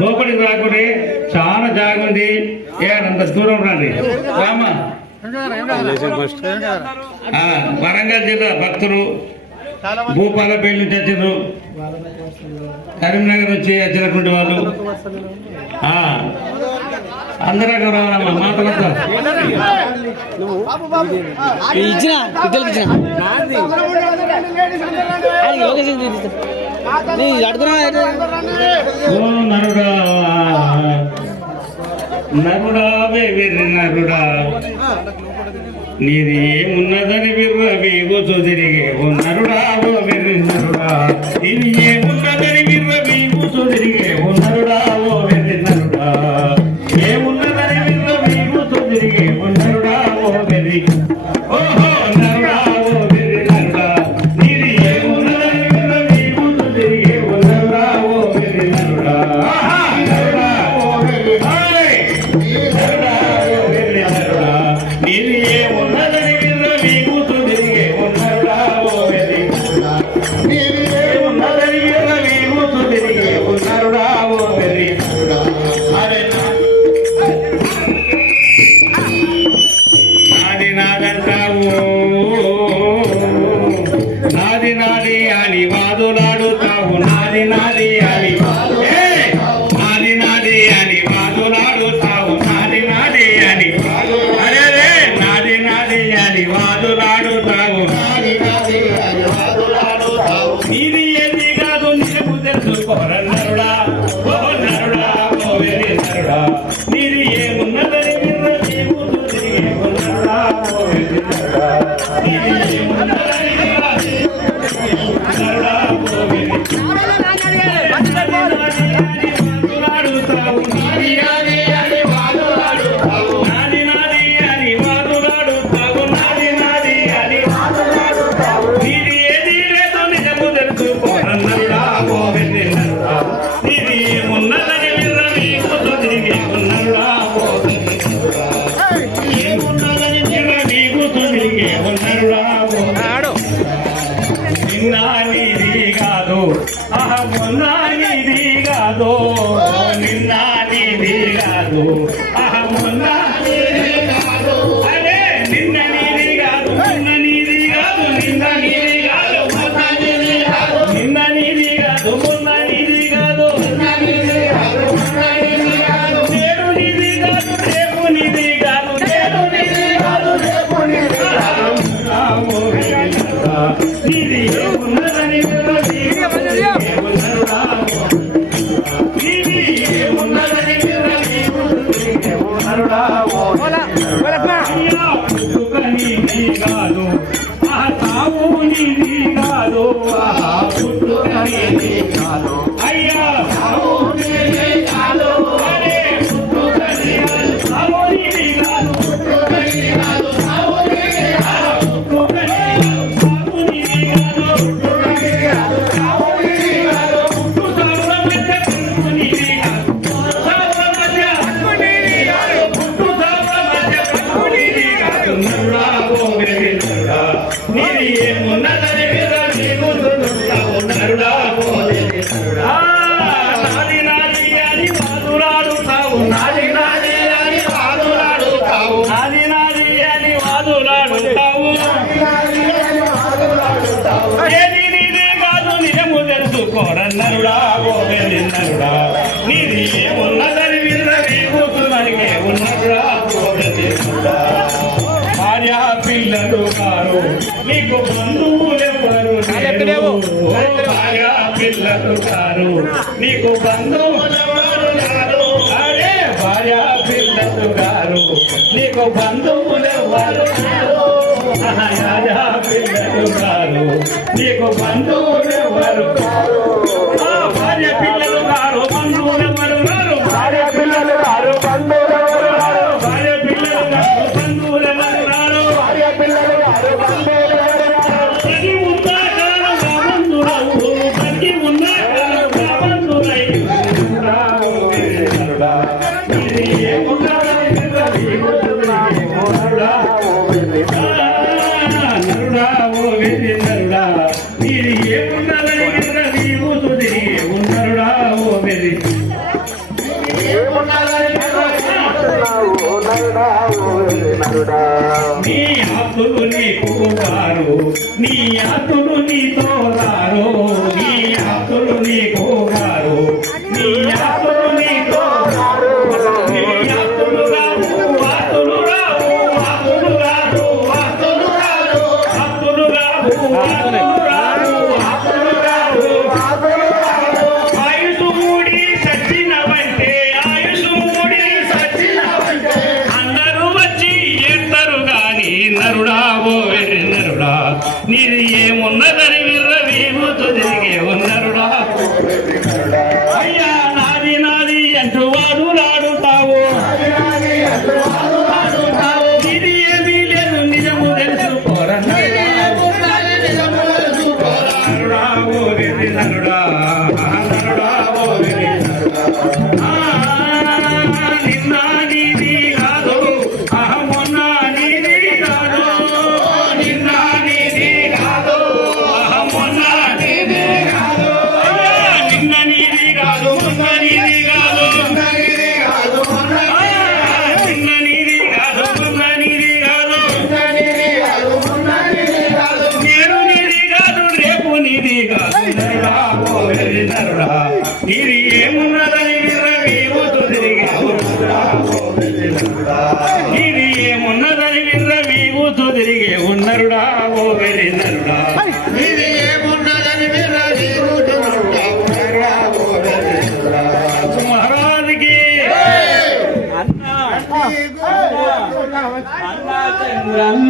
లోపలికి రాకుండి, చాలా జాగ ఉంది. అంత దూరం రండి. రామా వరంగల్ జిల్లా భక్తులు భూపాలపల్లి నుంచి వచ్చిండ్రు, కరీంనగర్ నుంచి వచ్చినటువంటి వాళ్ళు అందరూ రావాలమ్మా. మాటలతో నరుడా నరుడా వెర్రి నరుడా, నీది ఏమున్నదని విర్రవీగుతూ తిరిగే ఓ నరుడా ఓ వెర్రి నరుడా, నీది ఏమున్నదని విర్రవీగుతూ తిరిగే ఓ నరుడా ఓ వెర్రి నరుడా, ఏమున్నదని విర్రవీగుతూ తిరిగే ఓ నరుడా ఓ వెర్రి ఓహో నరుడా ఓ వెర్రి నరుడా, నీది ఏమున్నదని విర్రవీగుతూ తిరిగే ఓ నరుడా ఓ వెర్రి నరుడా, నరుడా ఓ వెర్రి నరుడా ఓ వెర్రి నరుడా, నీది ఏమున్నదని విర్రవీగుతూ తిరిగే ఓ నరుడా ఓ వెర్రి నరుడా, నీది ఏమున్నదని విర్రవీగుతూ తిరిగే ఓ నరుడా ఓ వెర్రి నరుడా. అరే నాది నాదంటావు, నాది నాది అని వాదులాడుతావు, నాది నాది అని నాది నాది అని వాదులాడుతావు, నాది నాది అని అరే రే నాది నాది అని వాదులాడుతావు, నీది ఏది కాదు నీకు తెలుసుకోర నరుడా ఓ నరుడా ఓ వెర్రి నరుడా, నీది ఏమున్నదని విర్రవీగుతూ తిరిగే ఓ నరుడా ఓ వెర్రి నరుడా, నీది ఏమున్నదని విర్రవీగుతూ తిరిగే ఓ నరుడా ఓ వెర్రి వాదులాడుతావు, నాది నాది అని వాదులాడుతావు, నాది నాది అని వాదులాడుతావు, నాది నాది అని వాదులాడుతావు, నీది ఏది లేదో నిజము తెలుసుకోర నరుడా ఓ వెర్రి నరుడా, నీది ఏమున్నదని విర్రవీగుతూ తిరిగే ఓ నరుడా ఓ వెర్రి నరుడా, ఏమున్నదని విర్రవీగుతూ తిరిగే ఓ నరుడా ఓ నిన్న నీది కాదు మొన్న నీది కాదు, నిన్న నీది కాదు మొన్న నీది కాదు, అరే నిన్న నీది కాదు మొన్న నీది కాదు, నిన్న నీది కాదు మొన్న నీది కాదు, నిన్న నీది కాదు మొన్న నీది కాదు, నేడు నీది కాదు రేపు నీది కాదు, నేడు నీది కాదు రేపు నీది కాదు, నీది ఏమున్నదని విర్రవీగుతూ తిరిగే ఓ నరుడా నీది ఏమున్నదని విర్రవీగుతూ తిరిగే ఓ నరుడా ఓ అయ్యా పుట్టుక నీది కాదు తావు నీది కాదు, పుట్టుక నీది కాదు అయ్యా తావు నీది కాదు, అరే పుట్టుక నీది తావు నీది కాదు, పుట్టుక నీది కాదు తావు నీది కాదు, పుట్టుక నీది తావు నీది కాదు, పుట్టుక నీది కాదు తావు నీది కాదు, పుట్టుక నీది కాదు పుట్టుక మధ్య హక్కు నీది కాదు, పుట్టుక మధ్య హక్కు నీది కాదు, నరుడా ఓ వెర్రి నరుడా, నీది ఏమున్నదని విర్రవీగుతూ తిరిగే నరుడా ఓ వెర్రి నరుడా, నాది నాది అని వాదులాడుతావు, నాది నాది అని వాదులాడుతావు, నాది నాది అని వాదులాడుతావు, ఏది నీది కాదు నిజము తెలుసుకోర నరుడా ఓ వెర్రి నరుడా, నీది ఏమున్నదని విర్రవీగుతూ తిరిగే ఓ నరుడా ఓ వెర్రి నరుడా, భార్య పిల్లలు కారు నీకు బంధువులెవరు లేరు, భార్య పిల్లలు కారు నీకు బంధువులెవరు లేరు, అరే భార్య పిల్లలు కారు నీకు బంధువులెవరు లేరు, భార్య పిల్లలు కారు నీకు బంధువులెవరు కారు, భార్య పిల్లలు కారు బంధువులెవరు కారు, భార్య పిల్లలు కారు బంధువులెవరు కారు, భార్య పిల్లలు కారు బంధువులెవరు కారు, భార్య పిల్లలు కారు బంధువులెవరు కారు, ప్రతి ఉన్నాకారు బంధువులవు, ప్రతి ఉన్నాకారు బంధువులై నరుడా ఓ వెర్రి నరుడా, నీది ఏమున్నదని విర్రవీగుతూ తిరిగే ఓ నరుడా ఓ వెర్రి నరుడా, నరుడా ఓ వెర్రి నరుడా, నీది ఏమున్నదని విర్రవీగుతూ తిరిగే నీకు గారు నీ ఆస్తులు నీకు నీ ఆస్తులు రావు ఆస్తులు రావు ఆస్తులు రావు ఆస్తులు రావు ఆస్తులు రావు ఆస్తులు రావు ఆస్తులు రావు ఆయుసు మూడి సచ్చినవంటే ఆయుసు మూడి సచ్చినవంటే అందరూ వచ్చి ఎత్తరు గాని నరుడా ఓ వెర్రి నరుడా నీది ఏమున్నదని విర్రవీగుతూ తిరిగే ఉన్నరుడా అయ్యా నాది నాది అంటూ వాదులాడుతావు ఇది ఏమీ లేదు నిజము తెలుసుకోరా నరుడా ఓ వెర్రి నరుడా నరుడా ఓ వెర్రి నరుడా నిన్న నీది కాదు మొన్న నీది కాదు నిన్న నీది కాదు మొన్న నీది కాదు నిన్న నీది కాదు మొన్న నీది కాదు నిన్న నీది కాదు మొన్న నిన్న నీది కాదు మొన్న నీది కాదు నేడు నీది కాదు రేపు నీది కాదు నరుడా ఓ వెర్రి నరుడా నీది ఏమున్నదని విర్రవీగుతూ తిరిగే ఉన్నరుడా ఓ వెర్రి నరుడా నీది ఏమున్నదని విర్రవీగుతూ తిరిగే ఉన్నరుడా ఓ వెర్రి నరుడా నీది ఏమున్నదని విర్రవీగుతూ తిరిగే ఉన్నరుడా ఓ వెర్రి నరుడా మహారాజుకి అన్నా చంద్రన్